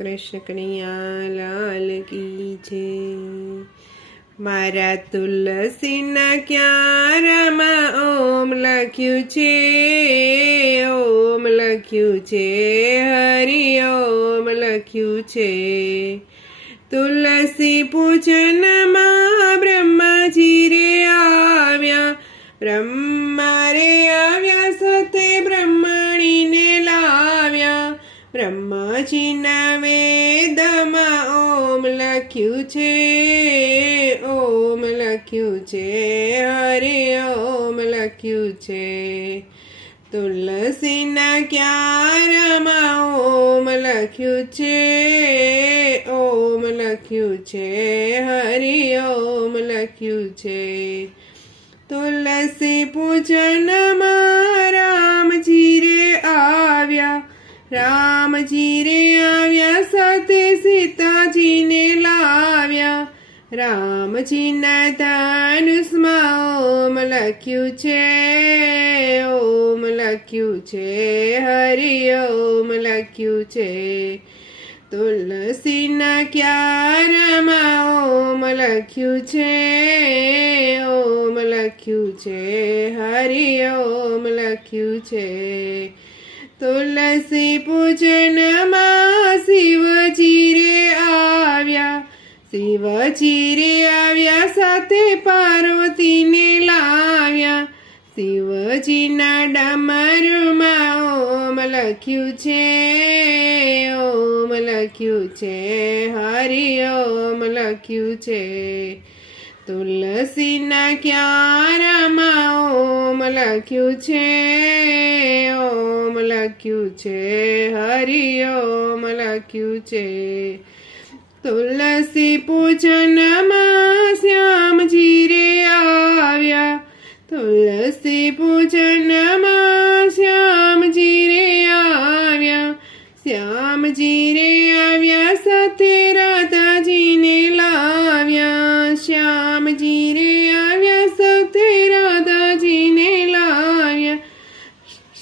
કૃષ્ણ કનૈયા લાલ કી છે. મારા તુલસીના ક્યારામાં ઓમ લખ્યું છે, ઓમ લખ્યું છે, હરિ ઓમ લખ્યું છે. તુલસી પૂજનમાં બ્રહ્માજી રે આવ્યા, બ્રહ્મા રે આવ્યા સાથે બ્રહ્મા બ્રહ્માજીના વેદમાં ઓમ લખ્યું છે, ઓમ લખ્યું છે, હરે ઓમ લખ્યું છે. તુલસીના ક્યારામાં ઓમ લખ્યું છે, ઓમ લખ્યું છે, હરિ ઓમ લખ્યું છે. તુલસી પૂજનમાં રામજી રે આવ્યા રામજી રે આવ્યા સાથે સીતાજીને લાવ્યા. રામજીના ધાનુષમાં ઓમ લખ્યું છે, ઓમ લખ્યું છે, હરિ ઓમ લખ્યું છે. તુલસીના ક્યારામાં ઓમ લખ્યું છે, ઓમ લખ્યું છે, હરિ ઓમ લખ્યું છે. તુલસી પૂજનમાં શિવજી રે આવ્યા. શિવજી રે આવ્યા સાથે પાર્વતીને લાવ્યા. શિવજીના ડમરમાં ઓમ લખ્યું છે, ઓમ લખ્યું છે, હરિ ઓમ લખ્યું છે. તુલસીના ક્યારામાં ઓમ લખ્યું છે લખ્યું છે હરિઓમ લખ્યું છે. તુલસી પૂજનમાં શ્યામજી રે આવ્યા. તુલસી પૂજનમાં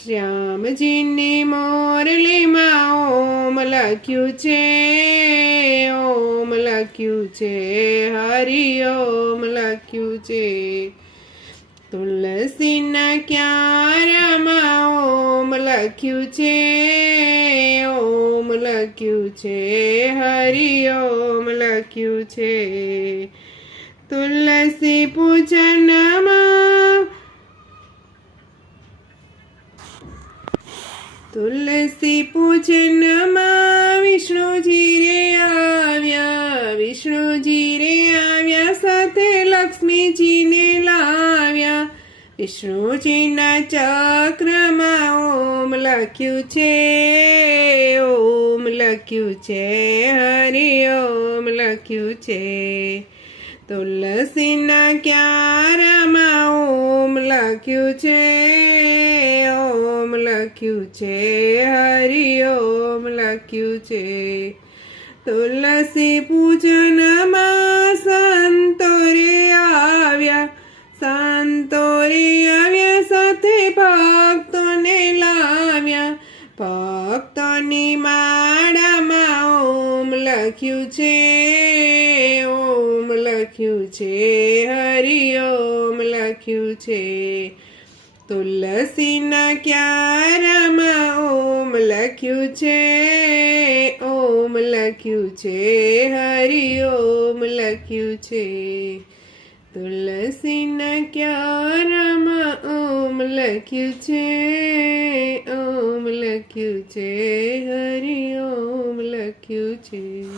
શ્યામજીની મોરલીમાં ઓમ લખ્યું છે, ઓમ લખ્યું છે, હરિ ઓમ લખ્યું છે. તુલસીના ક્યારામાં ઓમ લખ્યું છે, ઓમ લખ્યું છે, હરિ ઓમ લખ્યું છે. તુલસી પૂજનમાં તુલસી પૂજનમાં વિષ્ણુજી રે આવ્યા. વિષ્ણુજી રે આવ્યા સાથે લક્ષ્મીજીને લાવ્યા. વિષ્ણુજીના ચક્રમાં ઓમ લખ્યું છે, ઓમ લખ્યું છે, હરિ ઓમ લખ્યું છે. તુલસીના ક્યારામાં ઓમ લખ્યું છે લખ્યું છે હરિ ઓમ લખ્યું છે. તુલસી પૂજનમાં સંતો રે આવ્યા સંતો રે આવ્યા સાથે ભક્તોને લાવ્યા. ભક્તોની માળામાં ઓમ લખ્યું છે, ઓમ લખ્યું છે હરિ ઓમ લખ્યું છે. તુલસીના ક્યારામાં ઓમ લખ્યું છે, ઓમ લખ્યું છે, હરિ ઓમ લખ્યું છે. તુલસીના ક્યારામાં ઓમ લખ્યું છે, ઓમ લખ્યું છે, હરિ ઓમ લખ્યું છે.